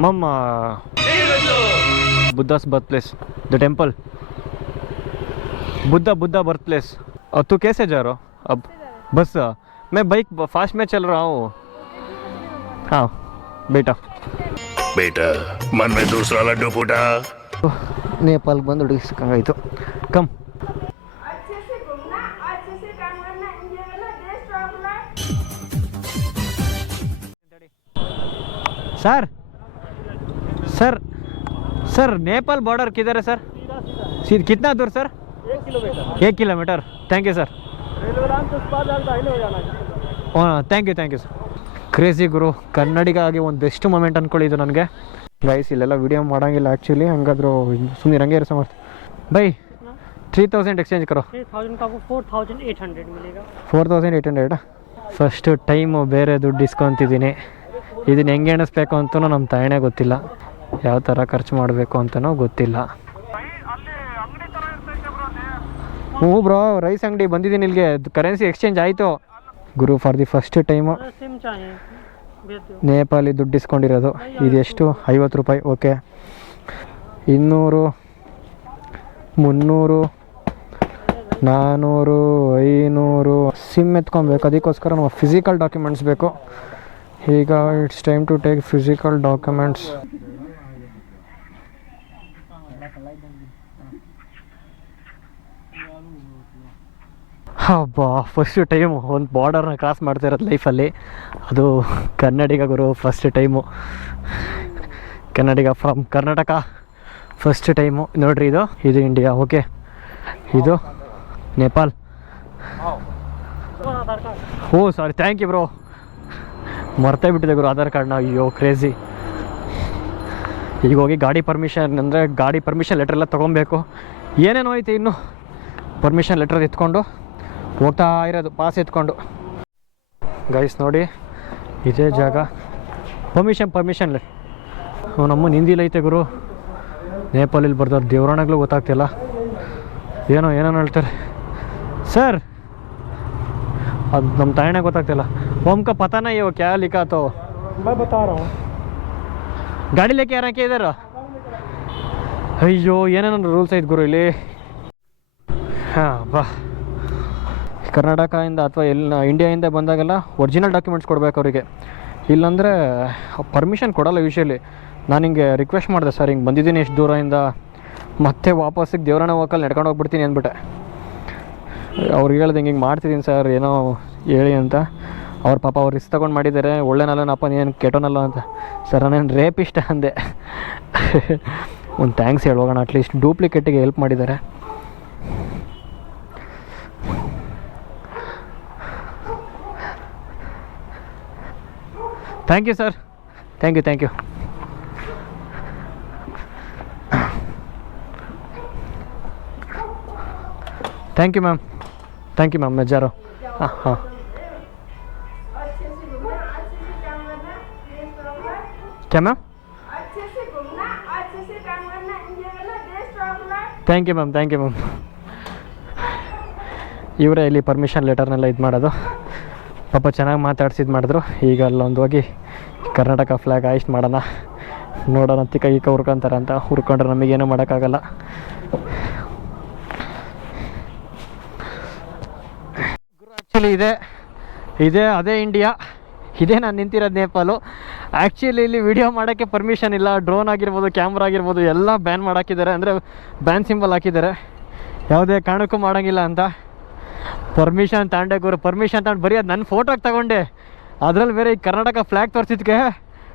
मम Buddha's birth place the temple Buddha Buddha birth place और तू कैसे जा रहा हो अब बस मैं बाइक फास्ट में चल रहा हूँ हाँ बेटा बेटा मन में दूसरा लड्डू फूटा ನೇಪಾಲ್ಗೆ ಬಂದು ಹುಡುಗಿಸ್ಕೊಂಗಾಯ್ತು ಕಮ್ अच्छे sir sir sir Nepal border किधर है सर सीध कितना दूर सर एक किलोमीटर एक kilometre thank you sir railway line के उस पार जाकर दाहिने हो जाना है ಹಾಂ thank you thank you sir crazy ಗುರು ಕನ್ನಡಿಗ ಆಗಿ ಒಂದು ಬೆಸ್ಟ್ ಮೂಮೆಂಟ್ ಅಂದ್ಕೊಳ್ಳಿದ್ದು ನನಗೆ ಗೈಸ್ ಇಲ್ಲೆಲ್ಲ ವಿಡಿಯೋ ಮಾಡೋಂಗಿಲ್ಲ ಆ್ಯಕ್ಚುಲಿ ಹಂಗಾದ್ರು ಸುಮ್ಮನೆ ಹಂಗೆ ಇರಿಸ ಮಾಡ್ತೀನಿ by three thousand exchange Karo three thousand का आपको फोर थाउजेंड एट हंड्रेड मिलेगा four thousand eight hundred first time ಬೇರೆ ದುಡ್ಡು ಇಸ್ಕೊತಿದ್ದೀನಿ ಇದನ್ನ ಹೆಂಗೆ ಎಣಿಸ್ಬೇಕು ಅಂತಲೂ ನಮ್ಮ ತಾಯಣೆ ಗೊತ್ತಿಲ್ಲ ಯಾವ ಥರ ಖರ್ಚು ಮಾಡಬೇಕು ಅಂತಲೂ ಗೊತ್ತಿಲ್ಲ. ಹ್ಞೂ ಬ್ರೋ ರೈಸ್ ಅಂಗಡಿ ಬಂದಿದ್ದೀನಿ ಇಲ್ಲಿಗೆ. ಕರೆನ್ಸಿ ಎಕ್ಸ್ಚೇಂಜ್ ಆಯಿತು. ಗುರು for the first time Nepali ದುಡ್ಡು ಇಸ್ಕೊಂಡಿರೋದು. ಇದೆಷ್ಟು ಐವತ್ತು ರೂಪಾಯಿ ಓಕೆ ಇನ್ನೂರು, ಮುನ್ನೂರು ನಾನ್ನೂರು ಐನೂರು. ಸಿಮ್ ಎತ್ಕೊಬೇಕು, ಅದಕ್ಕೋಸ್ಕರ ನಾವು ಫಿಸಿಕಲ್ ಡಾಕ್ಯುಮೆಂಟ್ಸ್ ಬೇಕು. ಈಗ it's time to take physical documents ಅಬ್ಬಾ ಫಸ್ಟ್ ಟೈಮು ಒಂದು ಬಾರ್ಡರ್ನ ಕ್ರಾಸ್ ಮಾಡ್ತಾ ಇರೋದು ಲೈಫಲ್ಲಿ ಅದು ಕನ್ನಡಿಗ ಗುರು first time Kannadiga from Karnataka first time ನೋಡ್ರಿ ಇದು ಇದು ಇಂಡಿಯಾ ಓಕೆ ಇದು Nepal oh sorry thank you bro ಮರ್ತೇ ಬಿಟ್ಟಿದೆ ಗುರು, ಆಧಾರ್ ಕಾರ್ಡ್ನ ಅಯ್ಯೋ ಕ್ರೇಜಿ ಈಗ ಹೋಗಿ ಗಾಡಿ ಪರ್ಮಿಷನ್ ಅಂದರೆ ಗಾಡಿ ಪರ್ಮಿಷನ್ ಲೆಟ್ರೆಲ್ಲ ತೊಗೊಬೇಕು. ಏನೇನೋ ಐತೆ ಇನ್ನು? ಪರ್ಮಿಷನ್ ಲೆಟ್ರ್ ಎತ್ಕೊಂಡು ಹೋಗ್ತಾ ಇರೋದು ಪಾಸ್ ಎತ್ಕೊಂಡು. ಗೈಸ್ ನೋಡಿ ಇದೇ ಜಾಗ. ಪರ್ಮಿಷನ್ ಪರ್ಮಿಷನ್ ಲೇ. ನಮ್ಮ ಹಿಂದಿಲೈತೆ ಗುರು. ನೇಪಾಲಲ್ಲಿ ಬರ್ದವ್ರು ದೇವರಾಣಗಳು ಗೊತ್ತಾಗ್ತಿಲ್ಲ. ಏನೋ ಏನೋ ಹೇಳ್ತಾರೆ. ಸರ್ ಅದು ನಮ್ಮ ತಾಯಣ ಗೊತ್ತಾಗ್ತಿಲ್ಲ. ಓಮ್ಕ ಪತನ ಇವ ಕ್ಯಾ ಲಿಖಾತೋ ಗಾಡಿ ಲೆಕ್ಕ ಯಾರಕ್ಕೆ ಇದಾರ? ಅಯ್ಯೋ ಏನೇನೋ ರೂಲ್ಸ್ ಐತೆ ಗುರು ಇಲ್ಲಿ. ಹಾಂ ಬಾ. ಕರ್ನಾಟಕದಿಂದ ಅಥವಾ ಎಲ್ಲ ಇಂಡಿಯಾಯಿಂದ ಬಂದಾಗೆಲ್ಲ ಒರಿಜಿನಲ್ ಡಾಕ್ಯುಮೆಂಟ್ಸ್ ಕೊಡಬೇಕು ಅವರಿಗೆ. ಇಲ್ಲಾಂದರೆ ಪರ್ಮಿಷನ್ ಕೊಡಲ್ಲ ಯೂಶಲಿ ನಾನು ಹಿಂಗೆ ರಿಕ್ವೆಸ್ಟ್ ಮಾಡಿದೆ, ಸರ್, ಹಿಂಗೆ ಬಂದಿದ್ದೀನಿ ಇಷ್ಟು ದೂರದಿಂದ. ಮತ್ತೆ ವಾಪಸ್ಸಿಗೆ ದೇವರನ್ನ ಹೋಗಲ್ಲಿ ನಡ್ಕೊಂಡು ಹೋಗ್ಬಿಡ್ತೀನಿ, ಅಂದ್ಬಿಟ್ಟೆ. ಅವ್ರಿಗೆ ಹೇಳ್ದೆ, ಹಿಂಗೆ ಹಿಂಗೆ ಮಾಡ್ತಿದ್ದೀನಿ ಸರ್, ಏನೋ ಹೇಳಿ ಅಂತ. ಅವ್ರ ಪಾಪ ಅವ್ರು ರಿಸ್ಕ್ ತೊಗೊಂಡು ಮಾಡಿದ್ದಾರೆ ಒಳ್ಳೆನಲ್ಲನಪ್ಪ ನೀನು ಕೆಟ್ಟೋನಲ್ಲ ಅಂತ. ಸರ್ ನಾನೇನು ರೇಪ್ ಇಷ್ಟ ಅಂದೆ. ಒಂದು ಥ್ಯಾಂಕ್ಸ್ ಹೇಳೋಗೋಣ ಅಟ್ಲೀಸ್ಟ್ ಡೂಪ್ಲಿಕೇಟಿಗೆ ಹೆಲ್ಪ್ ಮಾಡಿದ್ದಾರೆ thank you sir thank you thank you thank you ma'am thank you ma'am ಮೆಜಾರು ಹಾಂ ಹಾಂ अच्छे से घूमना अच्छे से काम करना देश ट्रैवलर क्या मैम अच्छे से घूमना अच्छे से काम करना एंजॉय करना देश traveller thank you ma'am thank you ma'am ಇವರೇ ಇಲ್ಲಿ ಪರ್ಮಿಷನ್ ಲೆಟರ್ನೆಲ್ಲ ಇದು ಮಾಡೋದು ಪಾಪ ಚೆನ್ನಾಗಿ ಮಾತಾಡ್ಸಿದ್ ಮಾಡಿದ್ರು. ಈಗ ಅಲ್ಲೊಂದು ಹೋಗಿ ಕರ್ನಾಟಕ ಫ್ಲ್ಯಾಗ್ ಆಯಿಸ್ಟ್ ಮಾಡೋಣ. ನೋಡೋಣ ತಿಕ್ಕ ಈಕ ಹುರ್ಕೊಂತಾರೆ ಅಂತ ಹುರ್ಕೊಂಡ್ರೆ ನಮಗೇನು ಮಾಡೋಕ್ಕಾಗಲ್ಲ. ಆ್ಯಕ್ಚುಲಿ ಇದೆ. ಇದೇ, ಅದೇ ಇಂಡಿಯಾ ಇದೇ ನಾನು ನಿಂತಿರೋದು ನೇಪಾಲು. ಆ್ಯಕ್ಚುಲಿ ಇಲ್ಲಿ ವಿಡಿಯೋ ಮಾಡೋಕ್ಕೆ ಪರ್ಮಿಷನ್ ಇಲ್ಲ. ಡ್ರೋನ್ ಆಗಿರ್ಬೋದು ಕ್ಯಾಮ್ರಾ ಆಗಿರ್ಬೋದು, ಎಲ್ಲ ಬ್ಯಾನ್ ಮಾಡಾಕಿದ್ದಾರೆ. ಅಂದರೆ ಬ್ಯಾನ್ ಸಿಂಬಲ್ ಹಾಕಿದ್ದಾರೆ. ಯಾವುದೇ ಕಾರಣಕ್ಕೂ ಮಾಡೋಂಗಿಲ್ಲ ಅಂತ. ಪರ್ಮಿಷನ್ ತಗೊಂಡೆ ಗುರು ಪರ್ಮಿಷನ್ ತಗೊಂಡು ಬರೀ ಅದು ನನ್ನ ಫೋಟೋಗೆ ತಗೊಂಡೆ. ಅದರಲ್ಲಿ ಬೇರೆ ಈ ಕರ್ನಾಟಕ ಫ್ಲ್ಯಾಗ್ ತೋರಿಸಿದ್ಕೆ.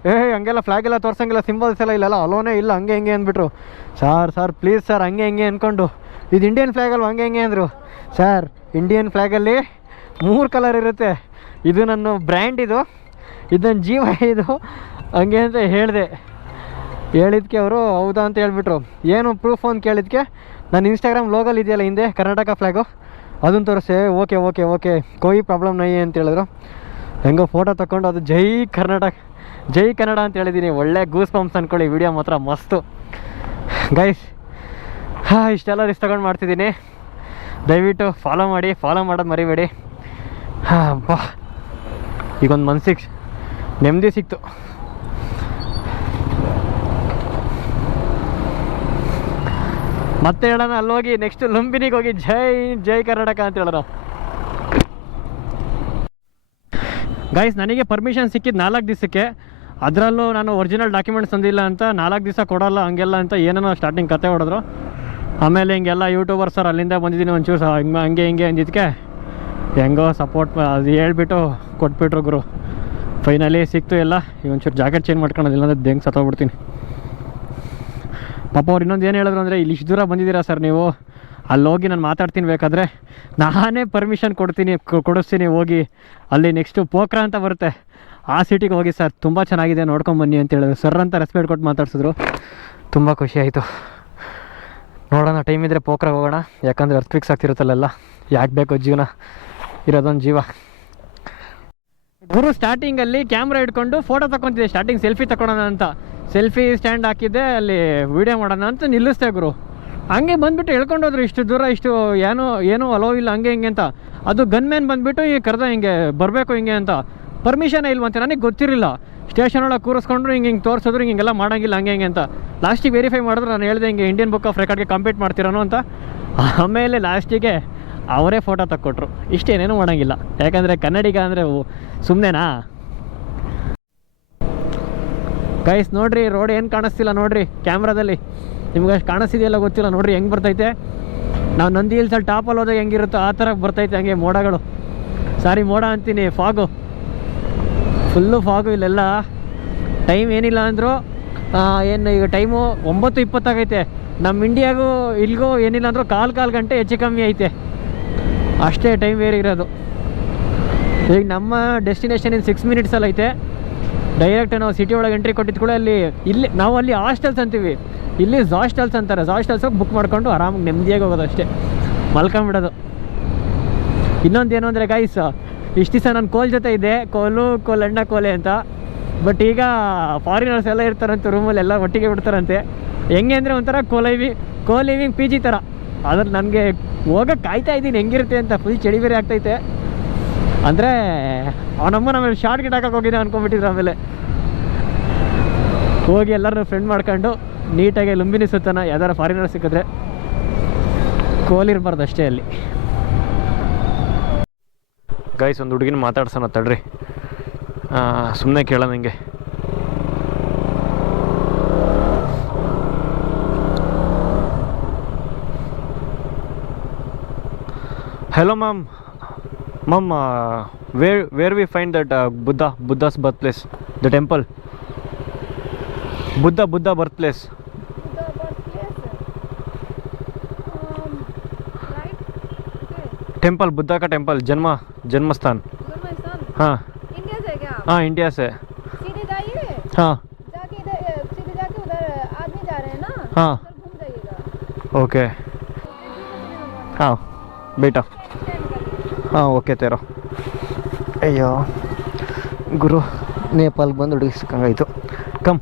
ಏ, ಹಂಗೆಲ್ಲ ಫ್ಲ್ಯಾಗ್ ಎಲ್ಲ ತೋರ್ಸಂಗಿಲ್ಲ ಸಿಂಬಲ್ಸ್ ಎಲ್ಲ ಇಲ್ಲೆಲ್ಲ ಅಲೋನೇ ಇಲ್ಲ, ಹಂಗೆ ಹಂಗೆ ಅಂದ್ಬಿಟ್ರು. ಸರ್ ಸರ್ ಪ್ಲೀಸ್ ಸರ್ ಹಂಗೆ ಹಿಂಗೆ ಅಂದ್ಕೊಂಡು ಇದು ಇಂಡಿಯನ್ ಫ್ಲ್ಯಾಗ್ ಅಲ್ವಾ, ಹಂಗೆ ಹಿಂಗೆ ಅಂದರು. ಸರ್ ಇಂಡಿಯನ್ ಫ್ಲ್ಯಾಗಲ್ಲಿ ಮೂರು ಕಲರ್ ಇರುತ್ತೆ. ಇದು ನನ್ನ ಬ್ರ್ಯಾಂಡ್ ಇದು ಇದು ನನ್ನ ಜೀವ ಇದು. ಹಂಗೆ ಅಂತ ಹೇಳಿದೆ. ಹೇಳಿದ್ಕೆ ಅವರು, ಹೌದಾ ಅಂತ ಹೇಳ್ಬಿಟ್ರು. ಏನು ಪ್ರೂಫ್ ಅಂತ ಕೇಳಿದ್ಕೆ? ನನ್ನ ಇನ್ಸ್ಟಾಗ್ರಾಮ್ ಲೋಗಲ್ ಇದೆಯಲ್ಲ ಹಿಂದೆ, ಕರ್ನಾಟಕ ಫ್ಲ್ಯಾಗು ಅದನ್ನು ತೋರಿಸಿ, ಓಕೆ ಓಕೆ ಓಕೆ. ಕೋಯಿ ಪ್ರಾಬ್ಲಮ್ ನೈ ಅಂತ ಹೇಳಿದ್ರು. ಹೆಂಗೋ ಫೋಟೋ ತಗೊಂಡು ಅದು ಜೈ ಕರ್ನಾಟಕ, ಜೈ ಕನ್ನಡ ಅಂತ ಹೇಳಿದ್ದೀನಿ ಒಳ್ಳೆ ಗೂಸ್ ಪಂಪ್ಸ್ ಅಂದ್ಕೊಳ್ಳಿ ವಿಡಿಯೋ ಮಾತ್ರ ಮಸ್ತು. ಗೈಸ್ ಹಾಂ, ಇಷ್ಟೆಲ್ಲ ರಿಸ್ ತಗೊಂಡು ಮಾಡ್ತಿದ್ದೀನಿ. ದಯವಿಟ್ಟು ಫಾಲೋ ಮಾಡಿ ಫಾಲೋ ಮಾಡೋದು ಮರಿಬೇಡಿ. ಹಾಂ ಬಾ ಈಗೊಂದು ಮನ್ಸಿಗೆ ನೆಮ್ಮದಿ ಸಿಕ್ತು. ಮತ್ತೆ ಹೇಳೋಣ ಅಲ್ಲಿ ಹೋಗಿ ನೆಕ್ಸ್ಟ್ ಲುಂಬಿನಿಗೆ ಹೋಗಿ ಜೈ ಜೈ ಕರ್ನಾಟಕ ಅಂತ ಹೇಳೋಣ. ಗೈಸ್ ನನಗೆ ಪರ್ಮಿಷನ್ ಸಿಕ್ಕಿದ್ದು ನಾಲ್ಕು ದಿವಸಕ್ಕೆ. ಅದರಲ್ಲೂ ನಾನು ಒರಿಜಿನಲ್ ಡಾಕ್ಯುಮೆಂಟ್ಸ್ ತಂದಿಲ್ಲ ಅಂತ ನಾಲ್ಕು ದಿವಸ ಕೊಡೋಲ್ಲ, ಹಂಗೆಲ್ಲ ಅಂತ ಏನೇನೋ ಸ್ಟಾರ್ಟಿಂಗ್ ಕತೆ ಹೊಡೆದ್ರು. ಆಮೇಲೆ ಹಿಂಗೆಲ್ಲ ಯೂಟ್ಯೂಬರ್ ಸರ್ ಅಲ್ಲಿಂದ ಬಂದಿದ್ದೀನಿ ಒಂಚೂರು ಹಿಂಗೆ ಹಂಗೆ ಹಿಂಗೆ ಅಂದಿದ್ದಕ್ಕೆ ಹೆಂಗೋ ಸಪೋರ್ಟ್ ಅದು ಹೇಳ್ಬಿಟ್ಟು ಕೊಟ್ಬಿಟ್ರು ಗುರು. ಫೈನಲಿ ಸಿಕ್ತು ಎಲ್ಲ. ಈ ಒಂಚೂರು ಜಾಕೆಟ್ ಚೇಂಜ್ ಮಾಡ್ಕೊಳೋದಿಲ್ಲ ಅಂದರೆ ದೆಂಗೆ ಸತ್ತೋಗ್ಬಿಡ್ತೀನಿ. ಪಾಪ ಅವ್ರು ಇನ್ನೊಂದು ಏನು ಹೇಳಿದ್ರು ಅಂದರೆ, ಇಲ್ಲಿ ಇಷ್ಟು ದೂರ ಬಂದಿದ್ದೀರಾ ಸರ್ ನೀವು? ಅಲ್ಲಿ ಹೋಗಿ ನಾನು ಮಾತಾಡ್ತೀನಿ ಬೇಕಾದರೆ. ನಾನೇ ಪರ್ಮಿಷನ್ ಕೊಡ್ತೀನಿ ಕೊಡಿಸ್ತೀನಿ, ಹೋಗಿ. ಅಲ್ಲಿ ನೆಕ್ಸ್ಟು ಪೋಖ್ರಾ ಅಂತ ಬರುತ್ತೆ. ಆ ಸಿಟಿಗೆ ಹೋಗಿ ಸರ್, ತುಂಬ ಚೆನ್ನಾಗಿದೆ ನೋಡ್ಕೊಂಬನ್ನಿ ಅಂತ ಹೇಳಿದ್ರು. ಸರ್ ಅಂತ ರೆಸ್ಪೆಕ್ಟ್ ಕೊಟ್ಟು ಮಾತಾಡ್ಸಿದ್ರು. ತುಂಬ ಖುಷಿ ಆಯಿತು. ನೋಡೋಣ ಟೈಮ್ ಇದ್ದರೆ ಪೋಖ್ರಾ ಹೋಗೋಣ. ಯಾಕಂದರೆ ಅರ್ತ್ ಫಿಕ್ಸ್ ಆಗ್ತಿರುತ್ತಲ್ಲೆಲ್ಲ. ಯಾಕೆ ಬೇಕು ಜೀವನ. ಇರೋದೊಂದು ಜೀವ. ಗುರು ಸ್ಟಾರ್ಟಿಂಗಲ್ಲಿ ಕ್ಯಾಮ್ರಾ ಇಟ್ಕೊಂಡು ಫೋಟೋ ತಗೊತಿದ್ದೆ ಸ್ಟಾರ್ಟಿಂಗ್ ಸೆಲ್ಫಿ ತಗೊಳೋಣ ಅಂತ. ಸೆಲ್ಫಿ ಸ್ಟ್ಯಾಂಡ್ ಹಾಕಿದ್ದೆ, ಅಲ್ಲಿ ವೀಡಿಯೋ ಮಾಡೋಣ ಅಂತ ನಿಲ್ಲಿಸ್ದೆ ಗುರು. ಹಂಗೆ ಬಂದ್ಬಿಟ್ಟು ಹೇಳ್ಕೊಂಡೋದ್ರು ಇಷ್ಟು ದೂರ ಇಷ್ಟು ಏನೋ ಏನೋ ಅಲೋ ಇಲ್ಲ, ಹಂಗೆ ಹಿಂಗೆ ಅಂತ. ಅದು ಗನ್ ಮ್ಯಾನ್ ಬಂದ್ಬಿಟ್ಟು ಹಿಂಗೆ ಕರೆದ ಹಿಂಗೆ ಬರಬೇಕು ಹಿಂಗೆ ಅಂತ. ಪರ್ಮಿಷನ್ ಇಲ್ವಂತೆ ನನಗೆ ಗೊತ್ತಿರಲಿಲ್ಲ. ಸ್ಟೇಷನ್ ಒಳಗೆ ಕೂರಿಸ್ಕೊಂಡ್ರು ಹಿಂಗೆ ಹಿಂಗೆ ತೋರಿಸಿದ್ರು, ಹಿಂಗೆ ಹಿಂಗೆಲ್ಲ ಮಾಡೋಂಗಿಲ್ಲ, ಹಂಗೆ ಹಿಂಗೆ ಅಂತ. ಲಾಸ್ಟಿಗೆ ವೆರಿಫೈ ಮಾಡಿದ್ರು, ನಾನು ಹೇಳಿದೆ ಹಿಂಗೆ ಇಂಡಿಯನ್ ಬುಕ್ ಆಫ್ ರೆಕಾರ್ಡ್ಗೆ ಕಂಪ್ಲೀಟ್ ಮಾಡ್ತಿರೋನು ಅಂತ. ಆಮೇಲೆ ಲಾಸ್ಟಿಗೆ ಅವರೇ ಫೋಟೋ ತಕ್ಕೊಟ್ರು. ಇಷ್ಟೇನೇನು ಮಾಡೋಂಗಿಲ್ಲ. ಯಾಕಂದರೆ ಕನ್ನಡಿಗ ಅಂದರೆ ಸುಮ್ಮನೆನಾ ಗೈಸ್ ನೋಡ್ರಿ ರೋಡ್ ಏನು ಕಾಣಿಸ್ತಿಲ್ಲ ನೋಡ್ರಿ ಕ್ಯಾಮ್ರಾದಲ್ಲಿ ನಿಮ್ಗೆ ಅಷ್ಟು ಕಾಣಿಸ್ತಿದೆಯಲ್ಲ ಗೊತ್ತಿಲ್ಲ ನೋಡ್ರಿ, ಹೆಂಗೆ ಬರ್ತೈತೆ? ನಾವು ನಂದಿ ಇಲ್ಲಿ ಹಿಲ್ಸಲ್ಲಿ ಟಾಪಲ್ಲಿ ಹೋದಾಗ ಹೆಂಗಿರುತ್ತೋ ಆ ಥರ ಬರ್ತೈತೆ ಹಂಗೆ ಮೋಡಗಳು. ಸಾರಿ, ಮೋಡ ಅಂತೀನಿ ಫಾಗು ಫುಲ್ಲು ಫಾಗು ಇಲ್ಲೆಲ್ಲ. ಟೈಮ್ ಏನಿಲ್ಲ ಅಂದರೂ ಏನು ಈಗ ಟೈಮು ಒಂಬತ್ತು ಇಪ್ಪತ್ತಾಗೈತೆ ನಮ್ಮ ಇಂಡಿಯಾಗೂ ಇಲ್ಲಿಗೂ ಏನಿಲ್ಲ ಅಂದರೂ ಕಾಲು ಕಾಲು ಗಂಟೆ ಹೆಚ್ಚು ಕಮ್ಮಿ ಐತೆ. ಅಷ್ಟೇ ಟೈಮ್ ಬೇರೆ ಇರೋದು. ಈಗ ನಮ್ಮ ಡೆಸ್ಟಿನೇಷನ್ ಇನ್ ಸಿಕ್ಸ್ ಮಿನಿಟ್ಸಲ್ಲಿ ಐತೆ. ಡೈರೆಕ್ಟ್ ನಾವು ಸಿಟಿ ಒಳಗೆ ಎಂಟ್ರಿ ಕೊಟ್ಟಿದ್ದು ಕೂಡ ಅಲ್ಲಿ ಇಲ್ಲಿ, ನಾವು ಅಲ್ಲಿ ಹಾಸ್ಟೆಲ್ಸ್ ಅಂತೀವಿ. ಇಲ್ಲಿ ಹಾಸ್ಟೆಲ್ಸ್ ಅಂತಾರೆ. ಜಾಸ್ಟೆಲ್ಸ್ ಬುಕ್ ಮಾಡ್ಕೊಂಡು ಆರಾಮಾಗಿ ನೆಮ್ಮದಿಯಾಗಿ ಹೋಗೋದು ಅಷ್ಟೇ. ಮಲ್ಕೊಂಬಿಡೋದು ಇನ್ನೊಂದು ಏನು ಅಂದರೆ ಗೈಸ್ ಇಷ್ಟು ದಿವಸ ನಾನು ಕೋಲ್ ಜೊತೆ ಇದ್ದೆ ಕೋಲು, ಕೋಲ್ ಅಣ್ಣ, ಕೋಲೆ ಅಂತ. ಬಟ್ ಈಗ ಫಾರಿನರ್ಸ್ ಎಲ್ಲ ಇರ್ತಾರಂತೆ ರೂಮಲ್ಲಿ ಎಲ್ಲ ಒಟ್ಟಿಗೆ ಬಿಡ್ತಾರಂತೆ. ಹೆಂಗೆ ಅಂದರೆ ಒಂಥರ ಕೋಲೈವಿ ಕೋಲಿವಿಂಗ್ ಪಿ ಜಿ ಥರ ಆದ್ರೆ ನನಗೆ ಹೋಗಕ್ಕೆ ಕಾಯ್ತಾ ಇದ್ದೀನಿ. ಹೆಂಗಿರುತ್ತೆ ಅಂತ ಫುಲ್ ಚಳಿ ಬೇರೆ ಆಗ್ತೈತೆ. ಅಂದರೆ ಅವನಮ್ಮ ನಮಗೆ ಶಾರ್ಟ್ ಗಿಟ್ ಹಾಕಕ್ಕೆ ಹೋಗಿದ್ದೆ ಅನ್ಕೊಂಡ್ಬಿಟ್ಟಿದ್ರು ಆಮೇಲೆ. ಹೋಗಿ ಎಲ್ಲರನ್ನೂ ಫ್ರೆಂಡ್ ಮಾಡ್ಕೊಂಡು ನೀಟಾಗಿ ಲುಂಬಿನಿ ಸುತ್ತಾನ ಯಾವ್ದಾರು ಫಾರಿನರ್ ಸಿಕ್ಕಿದ್ರೆ ಕೋಲಿರ್ಬಾರ್ದು ಅಷ್ಟೇ ಅಲ್ಲಿ. ಗೈಸ್ ಒಂದು ಹುಡುಗಿನ ಮಾತಾಡ್ಸೋಣ ತಡ್ರಿ. ಸುಮ್ಮನೆ ಕೇಳೋಣ ನಿಂಗೆ hello ma'am. Ma'am, uh, where where we find that uh, Buddha Buddha's birthplace, the temple? Buddha Buddha birthplace. The birthplace. Um, right? Okay. Temple Buddha का टेंपल जन्म जन्म स्थान हाँ इंडिया से क्या हाँ इंडिया से सीधे जाइए हाँ जाके इधर सीधे जाके उधर आदमी जा रहे हैं ना हाँ घूम जाइएगा ओके हाँ बेटा ಹಾಂ ಓಕೆ ತೇರೋ. ಅಯ್ಯೋ ಗುರು ನೇಪಾಲ್ಗೆ ಬಂದು ಹುಡುಗಿ ಸಿಕ್ಕಂಗಾಯ್ತು ಕಮ್